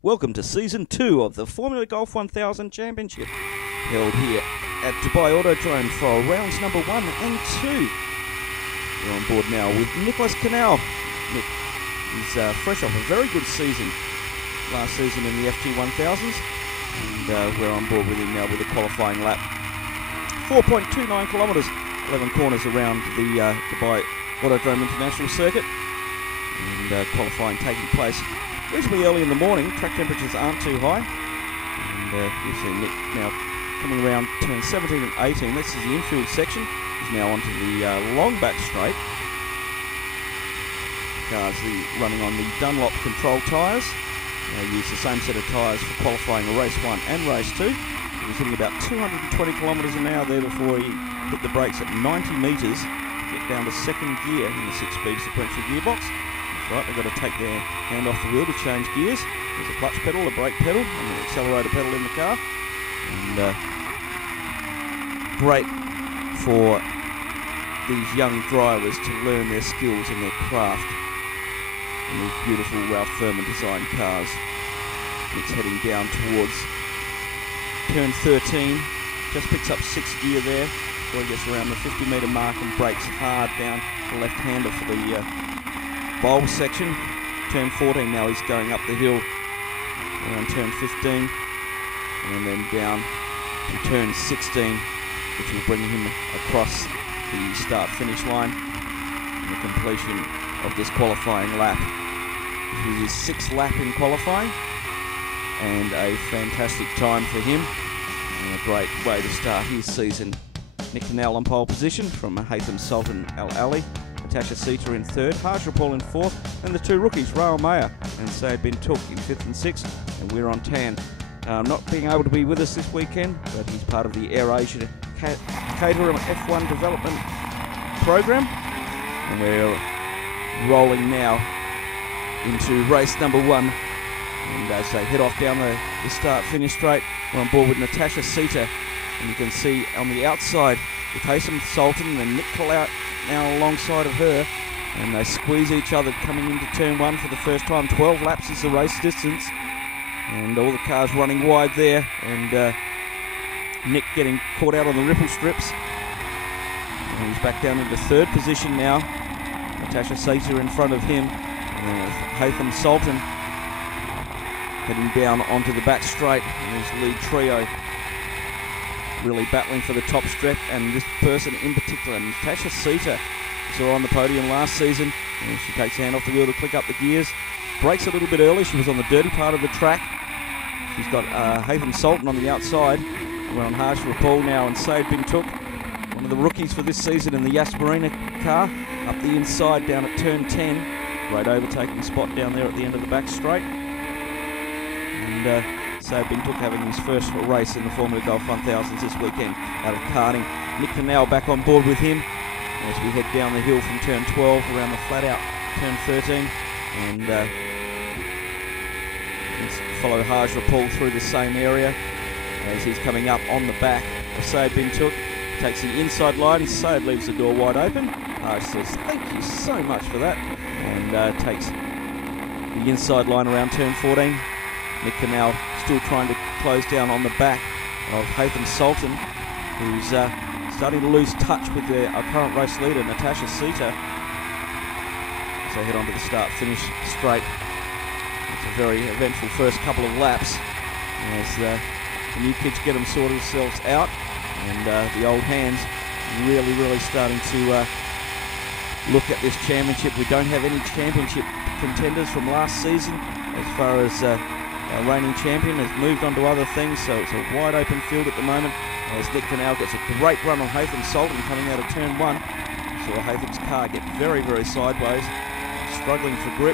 Welcome to Season 2 of the Formula Golf 1000 Championship, held here at Dubai Autodrome for rounds number 1 and 2. We're on board now with Nicholas Canal. Nick is fresh off a very good season last season in the FG 1000s, and we're on board with him now with a qualifying lap. 4.29 kilometres, 11 corners around the Dubai Autodrome International Circuit, and qualifying taking place reasonably early in the morning. Track temperatures aren't too high, and you see Nick now coming around turn 17 and 18. This is the infield section. He's now onto the long back straight. Cars running on the Dunlop control tyres. They use the same set of tyres for qualifying race 1 and race 2. He was hitting about 220 kilometres an hour there before he hit the brakes at 90 metres to get down to second gear in the 6-speed sequential gearbox. Right, they've got to take their hand off the wheel to change gears. There's a clutch pedal, a brake pedal, and an accelerator pedal in the car. And great for these young drivers to learn their skills and their craft in these beautiful Ralph Furman designed cars. It's heading down towards turn 13. Just picks up 6th gear there before he gets around the 50-metre mark and brakes hard down the left-hander for the bulb section. Turn 14 now, he's going up the hill around turn 15 and then down to turn 16, which will bring him across the start-finish line and the completion of this qualifying lap. This is his 6th lap in qualifying, and a fantastic time for him and a great way to start his season. Nick Canal on pole position from Haytham Sultan Al Ali. Natasha Sita in 3rd, Harsh Rapal in 4th, and the 2 rookies, Raul Mayer and Sayed Bin Took in 5th and 6th, and we're on tan. Not being able to be with us this weekend, but he's part of the AirAsia Caterham F1 development program, and we're rolling now into race number 1, and as they head off down the start-finish straight, we're on board with Natasha Sita, and you can see on the outside with Haytham Sultan and Nick Canal now alongside of her, and they squeeze each other coming into turn 1 for the first time. 12 laps is the race distance, and all the cars running wide there, and Nick getting caught out on the ripple strips, and he's back down into 3rd position now. Natasha Sita in front of him, and then with Haytham Sultan heading down onto the back straight, and his lead trio really battling for the top strap, and this person in particular, Natasha Sita, saw her on the podium last season, and she takes her hand off the wheel to click up the gears, brakes a little bit early. She was on the dirty part of the track. She's got Haytham Sultan on the outside. We're on Harsh Rapal now, and Sayed Bin Took, one of the rookies for this season in the Yas Marina car, up the inside down at turn 10. Great overtaking spot down there at the end of the back straight. And Sayed Bin Took having his first race in the Formula Golf 1000s this weekend out of karting. Nick Canal back on board with him as we head down the hill from turn 12 around the flat out turn 13, and let's follow Harsh Rapal through the same area as he's coming up on the back of Sayed Bin Took. Takes the inside line, Sayed leaves the door wide open. Harsh says thank you so much for that, and takes the inside line around turn 14. Nick Canal still trying to close down on the back of Haytham Sultan, who's starting to lose touch with our current race leader, Natasha Sita. So head on to the start-finish straight. It's a very eventful first couple of laps as the new kids get them sorted themselves out, and the old hands really starting to look at this championship. We don't have any championship contenders from last season as far as our reigning champion has moved on to other things, so it's a wide open field at the moment as Nick Canal gets a great run on Haytham Sultan coming out of turn 1. So Haytham's car get very sideways, struggling for grip.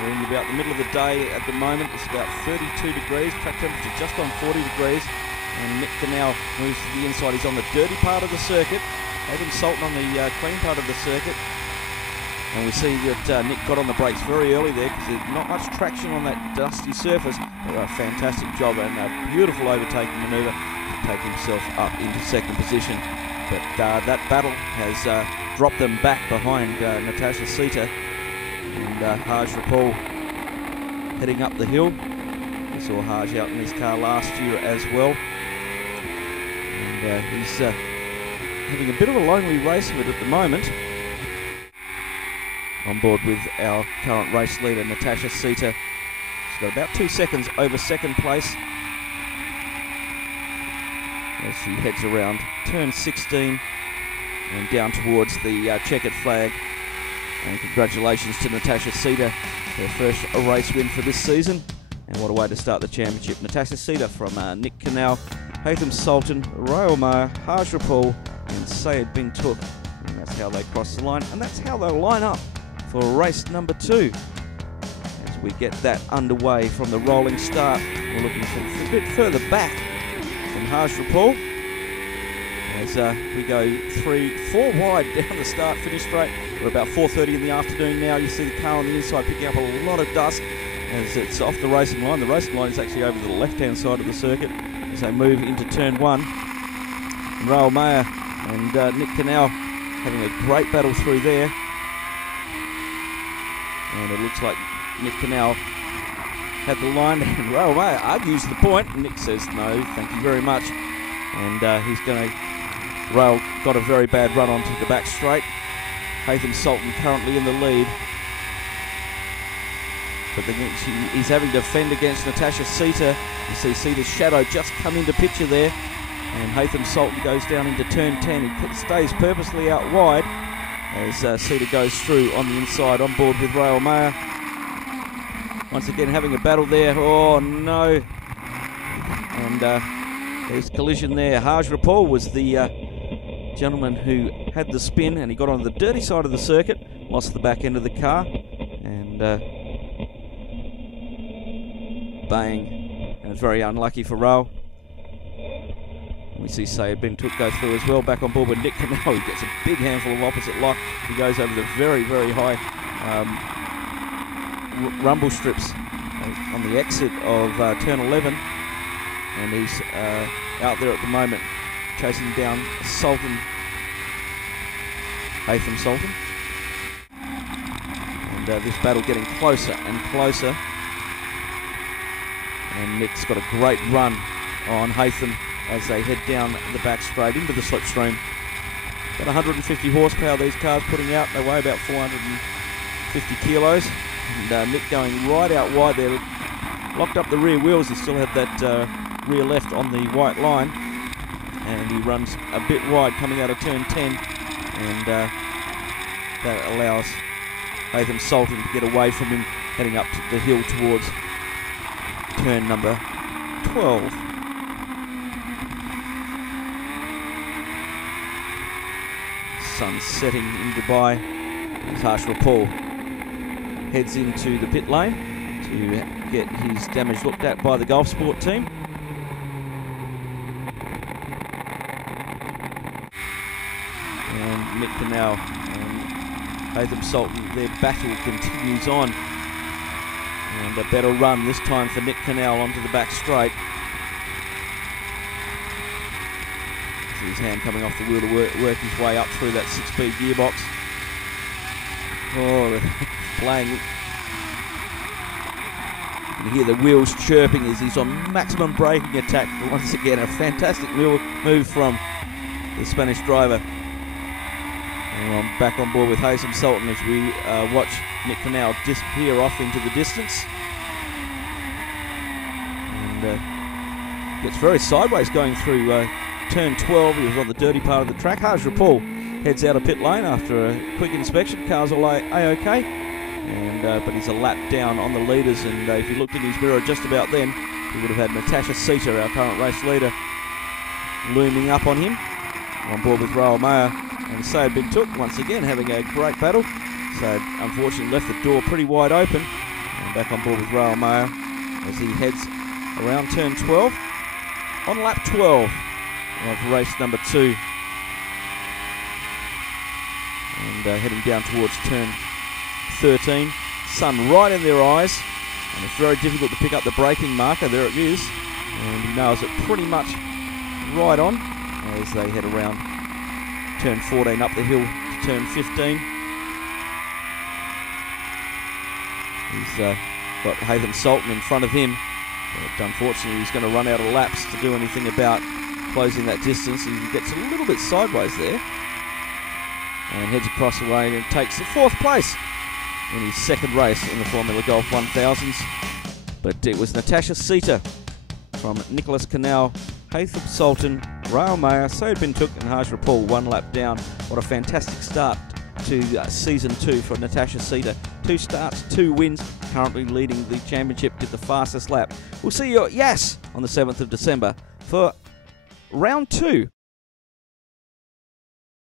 We're in about the middle of the day at the moment. It's about 32 degrees, track temperature just on 40 degrees, and Nick Canal moves to the inside. He's on the dirty part of the circuit, Haytham Sultan on the clean part of the circuit. And we see that Nick got on the brakes very early there because there's not much traction on that dusty surface. But a fantastic job and a beautiful overtaking manoeuvre to take himself up into 2nd position. But that battle has dropped them back behind Natasha Sita, and Harsh Rapal heading up the hill. We saw Haj out in his car last year as well. And he's having a bit of a lonely race of it at the moment. On board with our current race leader, Natasha Sita. She's got about 2 seconds over second place as she heads around turn 16 and down towards the checkered flag. And congratulations to Natasha Sita, her first race win for this season. And what a way to start the championship. Natasha Sita from Nick Canal, Haitham Sultan, Rail Mar, Haj Rapul and Sayed Bin Tuk. And that's how they cross the line, and that's how they'll line up for race number 2. As we get that underway from the rolling start, we're looking for a bit further back from Haj Rapul. As we go 3-4 wide down the start finish straight. We're about 4:30 in the afternoon now. You see the car on the inside picking up a lot of dust as it's off the racing line. The racing line is actually over to the left-hand side of the circuit as they move into turn 1. Raul Mayer and Nick Canal having a great battle through there. And it looks like Nick Canal had the line, and Raul Mayer argues the point. Nick says, no, thank you very much. And he's going to... Rail got a very bad run onto the back straight. Haitham Sultan currently in the lead. But he's having to fend against Natasha Sita. You see Sita's shadow just come into picture there. And Haitham Sultan goes down into turn 10. He stays purposely out wide as Sita goes through on the inside on board with Rail Mayer. Once again having a battle there. Oh no. And there's collision there. Haj Rapul was the gentleman who had the spin, and he got on the dirty side of the circuit, lost the back end of the car, and bang. And it's very unlucky for Rail. We see Sayed Bin Tuk go through as well, back on board with Nick Canal. He gets a big handful of opposite lock. He goes over the very, very high rumble strips on the exit of turn 11. And he's out there at the moment, chasing down Sultan, Haitham Sultan. And this battle getting closer and closer. And Nick's got a great run on Haitham as they head down the back straight into the slipstream. About 150 horsepower these cars putting out. They weigh about 450 kilos. And Nick going right out wide there. Locked up the rear wheels. He still had that rear left on the white line. And he runs a bit wide coming out of turn 10. And that allows Haitham Sultan to get away from him heading up to the hill towards turn number 12. Sun setting in Dubai as Haj Rapul heads into the pit lane to get his damage looked at by the golf sport team. And Nick Canal and Haitham Sultan, their battle continues on. And a better run this time for Nick Canal onto the back straight. See his hand coming off the wheel to work his way up through that 6-speed gearbox. Oh, playing. You can hear the wheels chirping as he's on maximum braking attack. Once again, a fantastic move from the Spanish driver. And I'm back on board with Haitham Sultan as we watch Nick Canal disappear off into the distance. And gets very sideways going through turn 12. He was on the dirty part of the track. Haj Rapul heads out of pit lane after a quick inspection. Car's all A-OK. And but he's a lap down on the leaders, and if he looked in his mirror just about then, he would have had Natasha Sita, our current race leader, looming up on him. On board with Raul Mayer and Sayed Bin Tuk, once again having a great battle. So unfortunately left the door pretty wide open. And back on board with Raul Mayer as he heads around turn 12 on lap 12 of race number 2. And heading down towards turn 13. Sun right in their eyes, and it's very difficult to pick up the braking marker. There it is, and he nails it pretty much right on as they head around turn 14 up the hill to turn 15. He's Got Haytham Sultan in front of him. But unfortunately, he's going to run out of laps to do anything about closing that distance. He gets a little bit sideways there and heads across the lane and takes the 4th place in his 2nd race in the Formula Golf 1000s. But it was Natasha Sita from Nicholas Canal, Haytham Sultan, Rail Mayer, Sayed Bin Tuk and Haj Rapul 1 lap down. What a fantastic start to Season 2 for Natasha Sita. 2 starts, 2 wins, currently leading the championship, did the fastest lap. We'll see you at Yas on the 7th of December for round 2